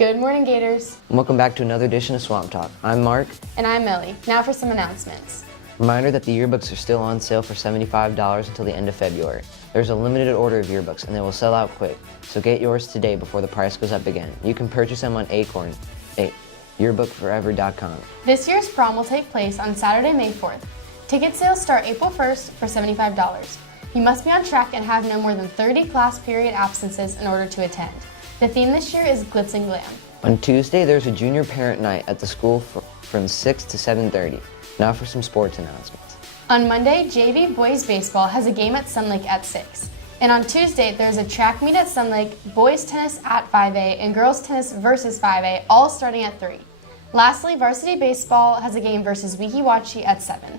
Good morning, Gators. And welcome back to another edition of Swamp Talk. I'm Mark. And I'm Millie. Now for some announcements. Reminder that the yearbooks are still on sale for $75 until the end of February. There's a limited order of yearbooks and they will sell out quick, so get yours today before the price goes up again. You can purchase them on Acorn, yearbookforever.com. This year's prom will take place on Saturday, May 4th. Ticket sales start April 1st for $75. You must be on track and have no more than 30 class period absences in order to attend. The theme this year is Glitz and Glam. On Tuesday, there's a junior parent night at the school from 6 to 7:30. Now for some sports announcements. On Monday, JV boys baseball has a game at Sun Lake at 6. And on Tuesday, there's a track meet at Sun Lake, boys tennis at 5A, and girls tennis versus 5A, all starting at 3. Lastly, varsity baseball has a game versus Weeki Wachee at 7.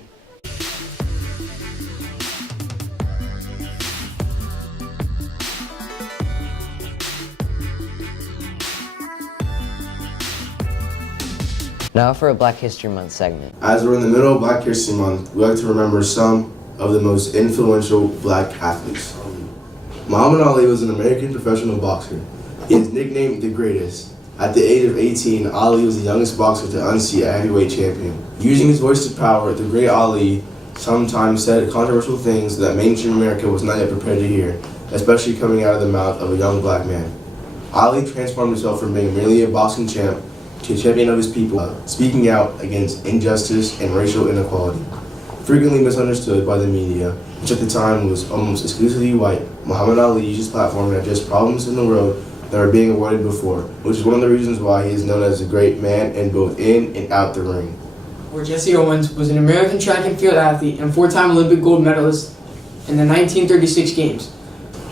Now for a Black History Month segment. As we're in the middle of Black History Month, we like to remember some of the most influential black athletes. Muhammad Ali was an American professional boxer. He is nicknamed the Greatest. At the age of 18, Ali was the youngest boxer to unseat a heavyweight champion. Using his voice to power, the great Ali sometimes said controversial things that mainstream America was not yet prepared to hear, especially coming out of the mouth of a young black man. Ali transformed himself from being merely a boxing champ to a champion of his people, speaking out against injustice and racial inequality. Frequently misunderstood by the media, which at the time was almost exclusively white, Muhammad Ali used his platform to address problems in the world that were being avoided before, which is one of the reasons why he is known as a great man in both in and out the ring. Where Jesse Owens was an American track and field athlete and four-time Olympic gold medalist in the 1936 Games.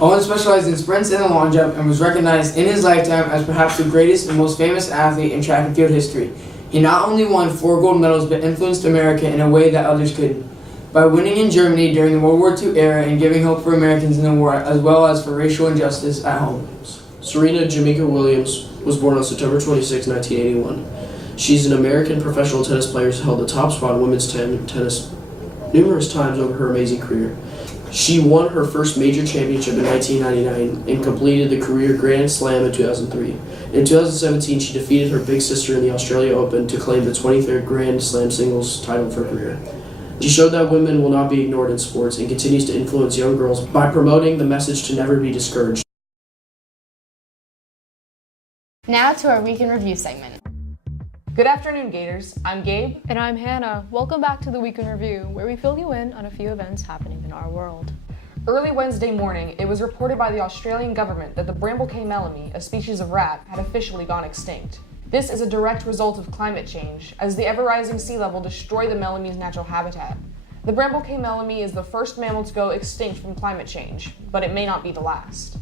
Owens specialized in sprints and the long jump and was recognized in his lifetime as perhaps the greatest and most famous athlete in track and field history. He not only won 4 gold medals but influenced America in a way that others couldn't, by winning in Germany during the World War II era and giving hope for Americans in the war as well as for racial injustice at home. Serena Jamaica Williams was born on September 26, 1981. She's an American professional tennis player who held the top spot in women's tennis numerous times over her amazing career. She won her first major championship in 1999 and completed the career Grand Slam in 2003. In 2017, she defeated her big sister in the Australia Open to claim the 23rd Grand Slam singles title of her career. She showed that women will not be ignored in sports and continues to influence young girls by promoting the message to never be discouraged. Now to our Week in Review segment. Good afternoon, Gators. I'm Gabe. And I'm Hannah. Welcome back to the Week in Review, where we fill you in on a few events happening in our world. Early Wednesday morning, it was reported by the Australian government that the bramble K. mellimi, a species of rat, had officially gone extinct. This is a direct result of climate change, as the ever-rising sea level destroyed the mellimi's natural habitat. The bramble K. mellimi is the first mammal to go extinct from climate change, but it may not be the last.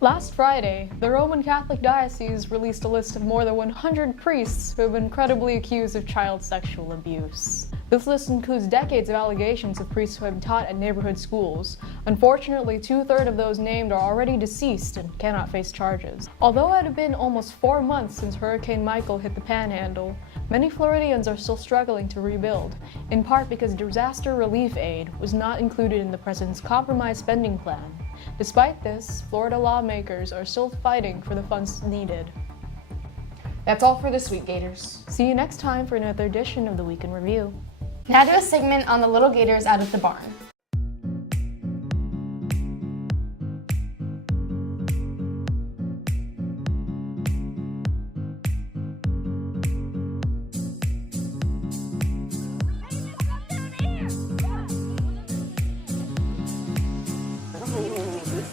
Last Friday, the Roman Catholic Diocese released a list of more than 100 priests who have been credibly accused of child sexual abuse. This list includes decades of allegations of priests who have taught at neighborhood schools. Unfortunately, 2/3 of those named are already deceased and cannot face charges. Although it had been almost 4 months since Hurricane Michael hit the Panhandle, many Floridians are still struggling to rebuild, in part because disaster relief aid was not included in the president's compromise spending plan. Despite this, Florida lawmakers are still fighting for the funds needed. That's all for this week, Gators. See you next time for another edition of the Week in Review. Now to a segment on the little Gators out of the barn.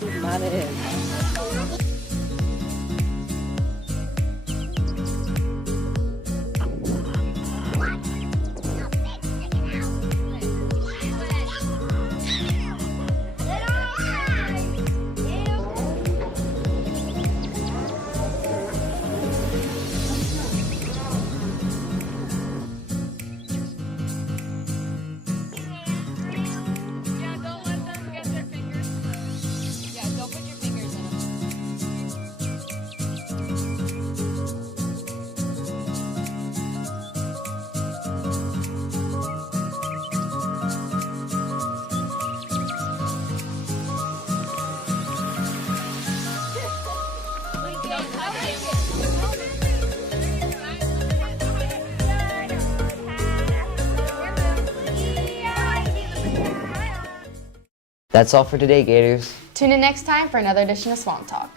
This is not it. Don't touch it. That's all for today, Gators. Tune in next time for another edition of Swamp Talk.